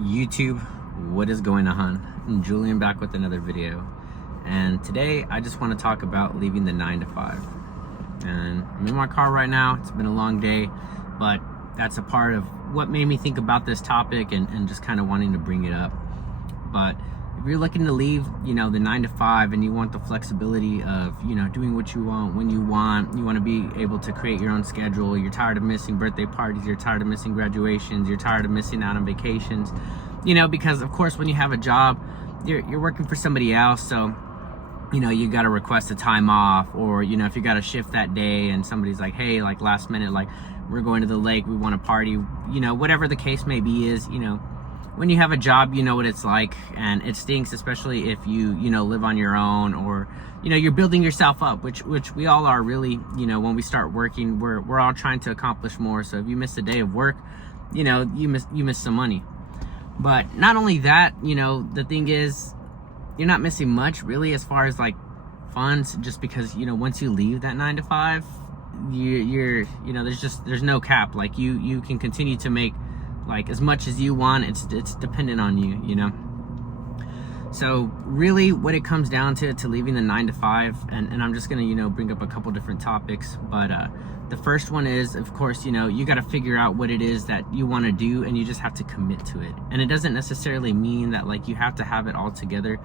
YouTube, what is going on? I'm Julian, back with another video, and today I just want to talk about leaving the 9 to 5. And I'm in my car right now. It's been a long day, but that's a part of what made me think about this topic and just kind of wanting to bring it up. But if you're looking to leave, the 9 to 5, and you want the flexibility of, doing what you want when you want to be able to create your own schedule. You're tired of missing birthday parties. You're tired of missing graduations. You're tired of missing out on vacations. Because of course, when you have a job, you're working for somebody else. So, you got to request a time off, or, if you got a shift that day and somebody's like, hey, like last minute, like we're going to the lake, we want to party, whatever the case may be is, when you have a job, you know what it's like, and it stinks, especially if you live on your own, or you're building yourself up, which we all are really. When we start working, we're all trying to accomplish more. So if you miss a day of work, you miss some money. But not only that, the thing is, you're not missing much really as far as like funds, just because once you leave that 9 to 5, you're there's no cap. Like you can continue to make like as much as you want. It's dependent on you. So really what it comes down to leaving the 9 to 5, and I'm just gonna bring up a couple different topics, but the first one is, of course, you got to figure out what it is that you want to do, and you just have to commit to it. And it doesn't necessarily mean that like you have to have it all together.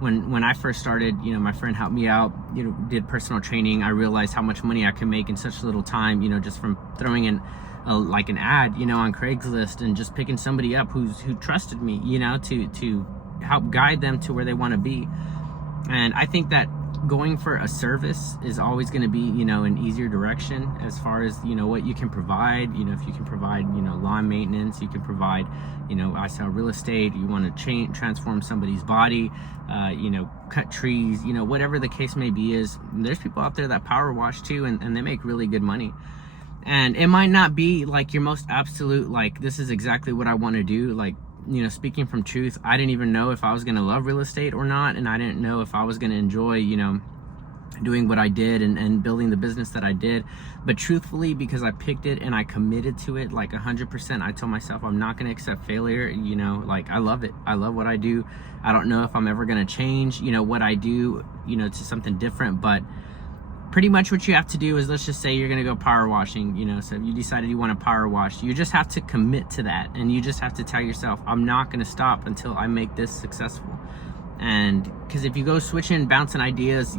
When I first started, my friend helped me out, did personal training. I realized how much money I can make in such little time, just from throwing in like an ad, on Craigslist, and just picking somebody up who trusted me, to help guide them to where they want to be. And I think that going for a service is always going to be, an easier direction as far as, what you can provide. If you can provide, lawn maintenance, you can provide, I sell real estate, you want to transform somebody's body, cut trees, whatever the case may be is, there's people out there that power wash too, and they make really good money. And it might not be like your most absolute, like, this is exactly what I want to do. Like, speaking from truth, I didn't even know if I was going to love real estate or not. And I didn't know if I was going to enjoy, doing what I did and building the business that I did. But truthfully, because I picked it and I committed to it like 100%, I told myself I'm not going to accept failure. Like, I love it. I love what I do. I don't know if I'm ever going to change, what I do, to something different. But pretty much what you have to do is, let's just say you're going to go power washing, so if you decided you want to power wash, you just have to commit to that. And you just have to tell yourself, I'm not going to stop until I make this successful. And because if you go switching, bouncing ideas,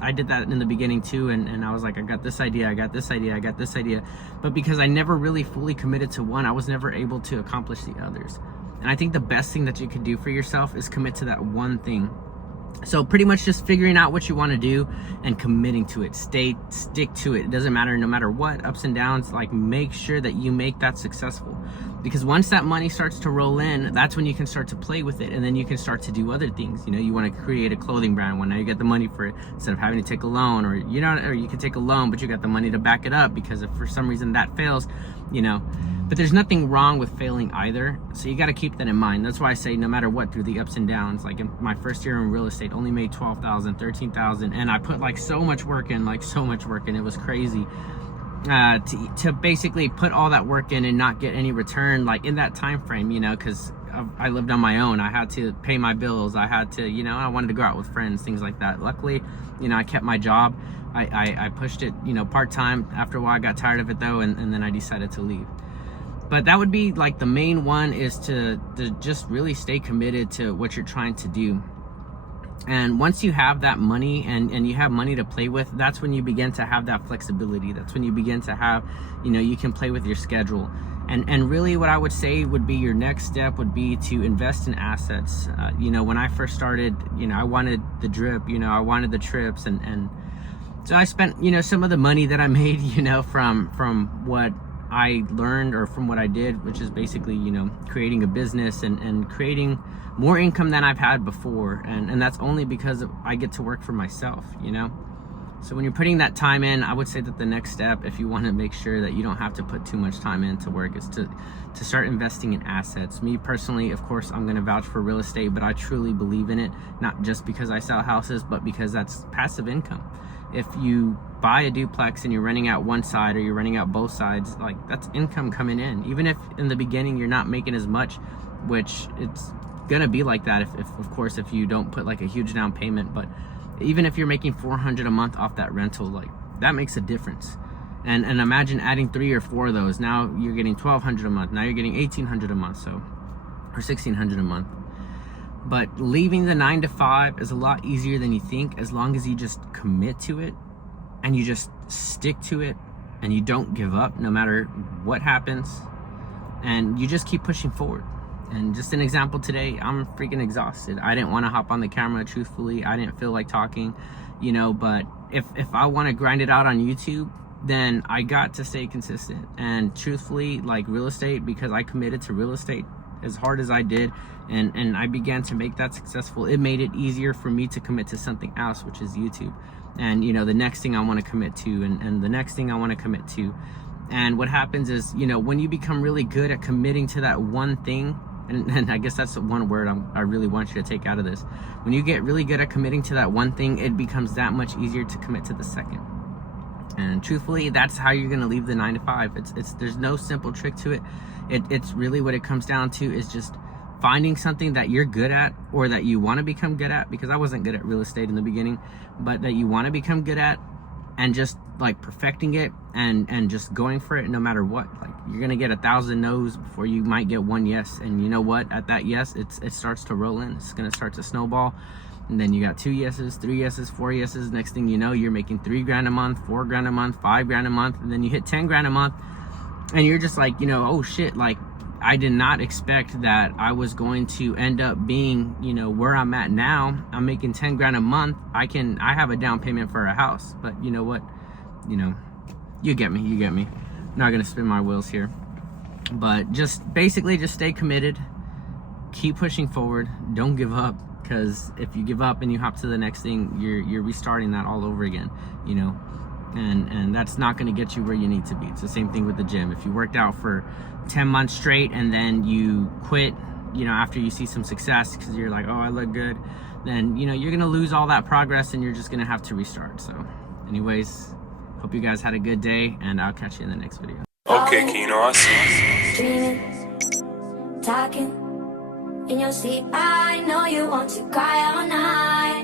I did that in the beginning too. And I was like, I got this idea, I got this idea, I got this idea. But because I never really fully committed to one, I was never able to accomplish the others. And I think the best thing that you can do for yourself is commit to that one thing. So pretty much just figuring out what you want to do and committing to it. Stick to it. It doesn't matter, no matter what, ups and downs, like make sure that you make that successful. Because once that money starts to roll in, that's when you can start to play with it, and then you can start to do other things. You want to create a clothing brand. Well, now you get the money for it, instead of having to take a loan, or you can take a loan, but you got the money to back it up, because if for some reason that fails, But there's nothing wrong with failing either. So you got to keep that in mind. That's why I say no matter what, through the ups and downs, like in my first year in real estate, only made $12,000, $13,000. And I put like so much work in. It was crazy. To basically put all that work in and not get any return, like in that time frame, because I lived on my own. I had to pay my bills. I had to, I wanted to go out with friends, things like that. Luckily, I kept my job. I pushed it, part-time. After a while, I got tired of it though. And then I decided to leave. But that would be like the main one, is to just really stay committed to what you're trying to do. And once you have that money and you have money to play with, that's when you begin to have that flexibility. That's when you begin to have, you can play with your schedule. And really what I would say would be your next step would be to invest in assets. When I first started, I wanted the drip, I wanted the trips. And so I spent, some of the money that I made, from what I learned, or from what I did, which is basically, creating a business and creating more income than I've had before. And that's only because I get to work for myself, So when you're putting that time in, I would say that the next step, if you want to make sure that you don't have to put too much time into work, is to start investing in assets. Me personally, of course, I'm going to vouch for real estate, but I truly believe in it, not just because I sell houses, but because that's passive income. If you buy a duplex and you're renting out one side, or you're renting out both sides, like that's income coming in. Even if in the beginning you're not making as much, which it's gonna be like that if of course if you don't put like a huge down payment. But even if you're making $400 a month off that rental, like that makes a difference. And imagine adding 3 or 4 of those. Now you're getting $1,200 a month. Now you're getting $1,800 a month, so, or $1,600 a month. But leaving the 9 to 5 is a lot easier than you think, as long as you just commit to it and you just stick to it and you don't give up no matter what happens, and you just keep pushing forward. And just an example today, I'm freaking exhausted. I didn't want to hop on the camera, truthfully. I didn't feel like talking, you know, but if I want to grind it out on YouTube, then I got to stay consistent. And truthfully, like real estate, because I committed to real estate as hard as I did, and I began to make that successful, it made it easier for me to commit to something else, which is YouTube. And you know, the next thing I want to commit to, and the next thing I want to commit to. And what happens is, you know, when you become really good at committing to that one thing, and I guess that's the one word I really want you to take out of this. When you get really good at committing to that one thing, it becomes that much easier to commit to the second. And truthfully, that's how you're gonna leave the 9 to 5. There's no simple trick to it. It's really what it comes down to is just finding something that you're good at, or that you want to become good at, because I wasn't good at real estate in the beginning, but that you want to become good at, and just like perfecting it and just going for it no matter what. Like you're gonna get 1,000 no's before you might get 1 yes. And you know what, at that yes, it starts to roll in. It's gonna start to snowball. And then you got 2 yeses, 3 yeses, 4 yeses. Next thing you know, you're making $3,000 a month, $4,000 a month, $5,000 a month, and then you hit $10,000 a month, and you're just like, you know, oh shit, like I did not expect that I was going to end up being, you know, where I'm at now. I'm making $10,000 a month. I have a down payment for a house, but you know what, you know, you get me. I'm not gonna spin my wheels here, but just basically just stay committed, keep pushing forward, don't give up. Because if you give up and you hop to the next thing, you're restarting that all over again, you know, and that's not going to get you where you need to be. It's the same thing with the gym. If you worked out for 10 months straight and then you quit, you know, after you see some success because you're like, oh, I look good, then, you know, you're going to lose all that progress and you're just going to have to restart. So anyways, hope you guys had a good day, and I'll catch you in the next video. Okay, Keno, I see. Dreaming, talking in your sleep. I know you want to cry all night.